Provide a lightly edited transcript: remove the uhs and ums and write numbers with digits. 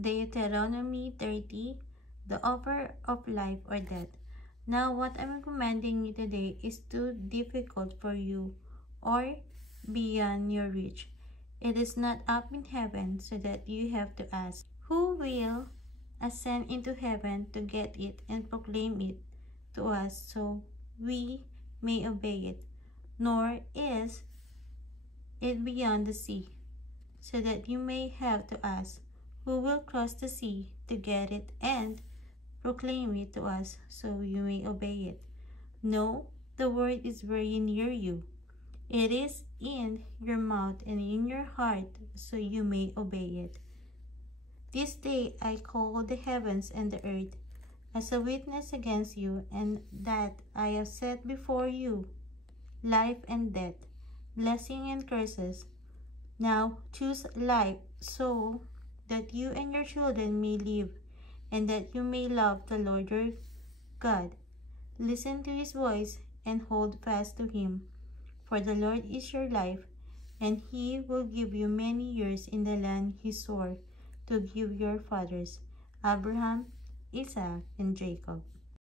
Deuteronomy 30, the offer of life or death. Now what I'm commanding you today is too difficult for you or beyond your reach. It is not up in heaven so that you have to ask, who will ascend into heaven to get it and proclaim it to us so we may obey it? Nor is it beyond the sea, so that you may have to ask, who will cross the sea to get it and proclaim it to us so you may obey it? No, the word is very near you. It is in your mouth and in your heart, so you may obey it. This day I call the heavens and the earth as a witness against you, and that I have set before you life and death, blessing and curses. Now choose life, so that you and your children may live, and that you may love the Lord your God. Listen to his voice and hold fast to him, for the Lord is your life, and he will give you many years in the land he swore to give your fathers, Abraham, Isaac, and Jacob.